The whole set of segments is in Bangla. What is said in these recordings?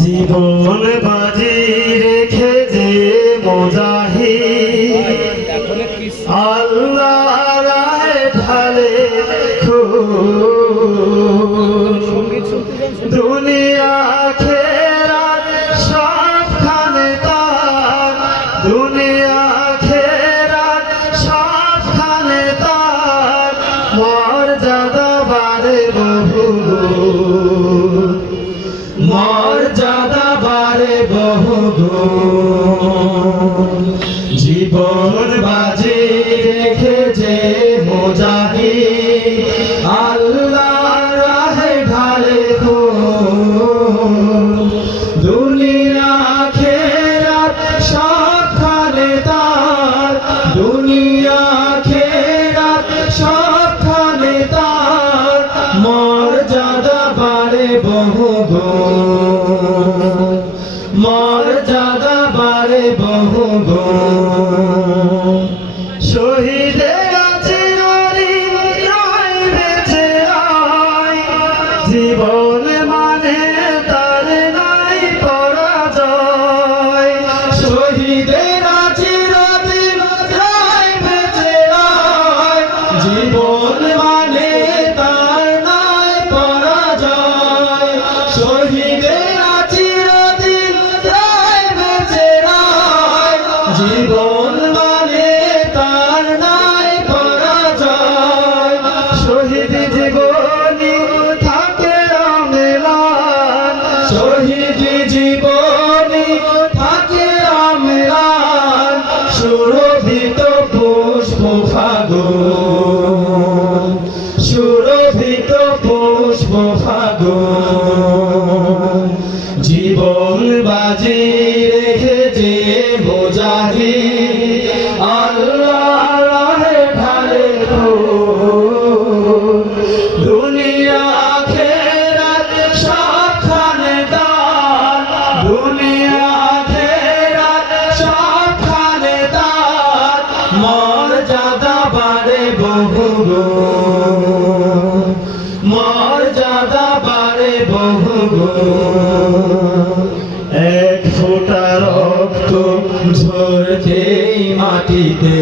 জীবন বাজি রেখে যে মুজাহিদ আল্লাহ রাহে ঢালে দুনিয়া খেরাত সবখানে তার, দুনিয়া খেরাত সবখানে তার মর্যাদা বাড়ে বহুগুণ, মর্যাদা বাড়ে বহুগুণ। জীবন বাজি রেখে যে মুজাহিদ আল্লাহর রাহে ঢালে দুনিয়া খেরাত সবখানে তার, দুনিয়া খেরাত সবখানে তার মর্যাদা বাড়ে বহুগুণ, মর্যাদা বাড়ে বহুগুণ। শহীদের চিরঋণ রয় বেঁচে আয়, জীবন মানে তার নাই পরাজয়। শহীদের চিরঋণ রয় বেঁচে আয়, জীবন মানে তার নাই পরাজয়। শহীদের চিরদিন রয় বেঁচে আয়, জীবন মানে তার নাই পরাজয়। শহীদ জীবনী থাকে অম্লান, শহীদ জীবনী থাকে অম্লান সুরভিত পুষ্প ফাগুন, সুরভিত পুষ্প ফাগুন। জীবন বাজি রেখে যে মুজাহিদ আল্লাহর রাহে ঢালে দুনিয়া খেরাত সবখানে তার, দুনিয়া খেরাত সবখানে তার মর্যাদা বাড়ে বহুগুণ, মর্যাদা বাড়ে বহুগুণ। এক ফোঁটা রক্ত ঝরতেই মাটিতে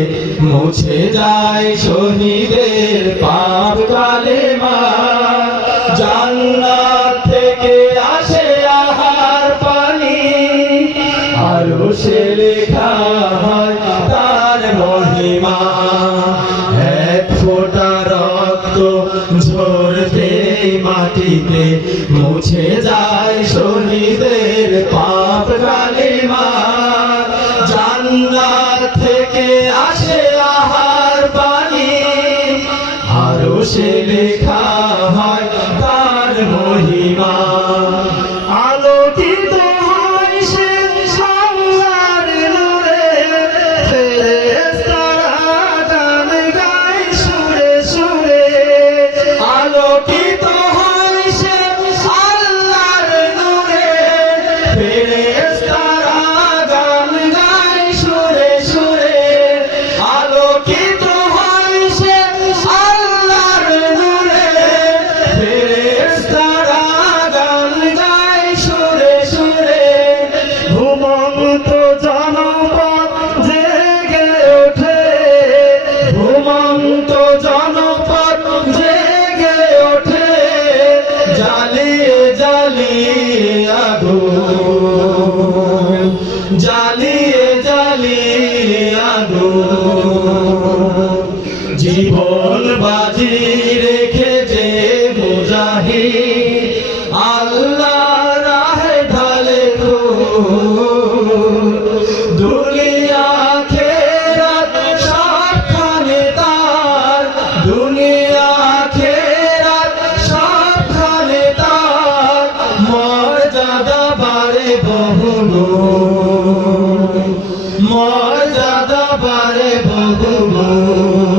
মুছে যায় শহীদের পাপ কালেমা। জান্নাত থেকে আসে আহার পানি, আরশে লেখা হয় তার মহিমা। এক ফোঁটা রক্ত ঝরতেই মাটিতে মুছে যায় শহীদের পাপ কালিমা। জান্নাত থেকে আসে আহার পানি, আরশে লেখা হয় তার মহিমা। আলোকিত হয় সে আল্লাহর নূরে, ফেরেশতারা গান গায় সুরে সুরে। আলোকিত হয় সে আল্লাহর নূরে, ফেরেশতারা গান গায় সুরে সুরে। আলোকিত হয় সে আল্লাহর নূরে, ফেরেশতারা গান গায় সুরে সুরে। ঘুমন্ত জনপদ জেগে ওঠে, ঘুমন্ত জনপদ জেগে ওঠে জ্বালিয়ে জ্বালিয়ে আগুন, জ্বালিয়ে জ্বালিয়ে আগুন। জীবন বাজি রেখে যে মুজাহিদ আল্লাহর রাহে ঢালে দুনিয়া খেরাত সবখানে তার, দুনিয়া খেরাত সবখানে তার মর্যাদা বাড়ে বহুগুণ, মর্যাদা বাড়ে বহুগুণ।